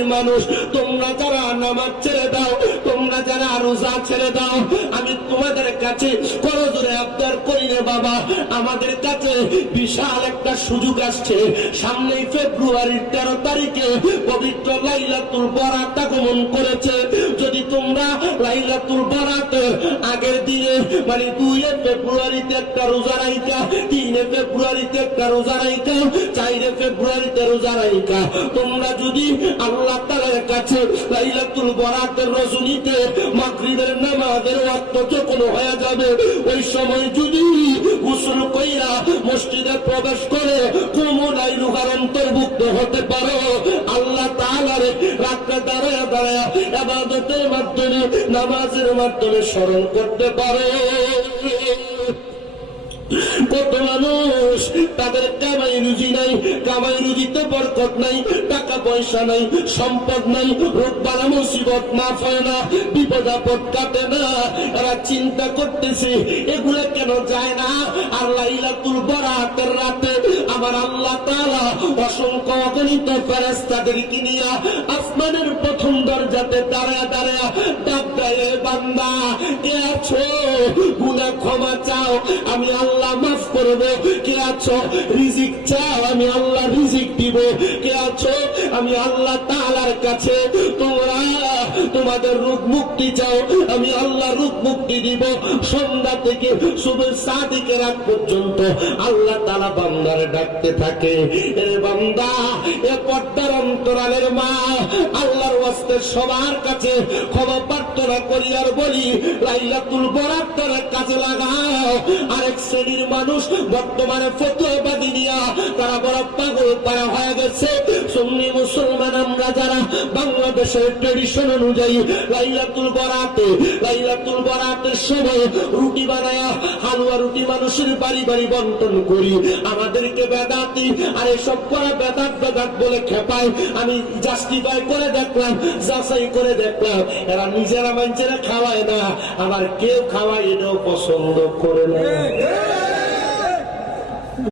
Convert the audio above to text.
শ্রেণীর মানুষ, তোমরা যারা নামাজ ছেড়ে দাও, তোমরা যারা রোজা ছেড়ে দাও, আমি তোমাদের কাছে করজোরে আবদার করি রে বাবা, আমাদের কাছে বিশাল একটা সুযোগ আসছে। সামনেই ফেব্রুয়ারির 13 তারিখে পবিত্র লাইলাতুল বরাত আগমন করেছে। যদি তোমরা লাইলাতুল বরাতের আগের দিনে মানে 2 ফেব্রুয়ারিতে একটা রোজা রাখা, 3 ফেব্রুয়ারিতে একটা রোজা রাখা, 4 ফেব্রুয়ারিতে রোজা রাখা, তোমরা যদি আল্লাহ তাআলার কাছে লাইলাতুল বরাতের রজনীতে মাগরিবের নামাজের ওয়াক্ত যখন হয়ে যাবে, ওই সময় যদি গোসল কইরা মসজিদে প্রবেশ করে কুমুনাই লুগার অন্তর্ভুক্ত হতে পারো, আল্লাহ তাআলার রাতে দাঁড়ায় দাঁড়ায় ইবাদতের মাধ্যমে নামাজের মাধ্যমে স্মরণ করতে পারো। কত মানুষ তাদের কামাই রুজি নাই, কামাই রুজিতে বরকত নাই, টাকা পয়সা নাই, সম্পদ নাই, রোগ বালা মুসিবত মাফ হয় না, বিপদ আপদ কাটে না, এরা চিন্তা করতেছে এগুলা কেন যায় না। আর লাইলাতুল বরাতের রাতে আমার আল্লাহ তাআলা অসংখ্য অগণিত ফেরেশতাদেরকে নিয়ে আসমানের প্রথম দরজাতে দাঁড়ায় দাঁড়ায় ডাক দেয়, বান্দা কে আছো, গুনাহ ক্ষমা চাও, আমি আল্লাহ মাফ করব। কে আছো রিজিক চাও, আমি আল্লাহ রিজিক দিব। কে আছো আমি আল্লাহ তাআলার কাছে তোমরা তোমাদের রোগ মুক্তি চাও, আমি আল্লাহ রোগ মুক্তি দিব। সন্ধ্যা থেকে সুবহ সাদিকের রাত পর্যন্ত আল্লাহ তাআলা বান্দারে ডাকতে থাকে, এ বান্দা, এ পর্দার অন্তরালের মা, আল্লাহর ওয়াস্তে সবার কাছে ক্ষমা প্রার্থনা করি আর বলি, লাইলাতুল বরাতের কাজে লাগাও। আরেক শ্রেণীর মানুষ বর্তমানে ফতোয়াবাদী নিয়া তারা বড় পাগল পারা হয়ে গেছে। সুন্নি মুসলমান আমরা যারা বাংলাদেশের ট্রেডিশন অনুযায়ী লাইলাতুল বরাতের সময় রুটি বানায়া হালুয়া রুটি মানুষের বাড়ি বাড়ি বন্টন করি। আমাদেরকে বেদাতি আর এসব করা বেদাত বলে খেপায়। আমি জাস্টিফাই করে দেখলাম, যাচাই করে দেখলাম, এরা নিজেরা মানুষেরা খাওয়ায় না, আবার কেউ খাওয়ায় এটাও পছন্দ করে না।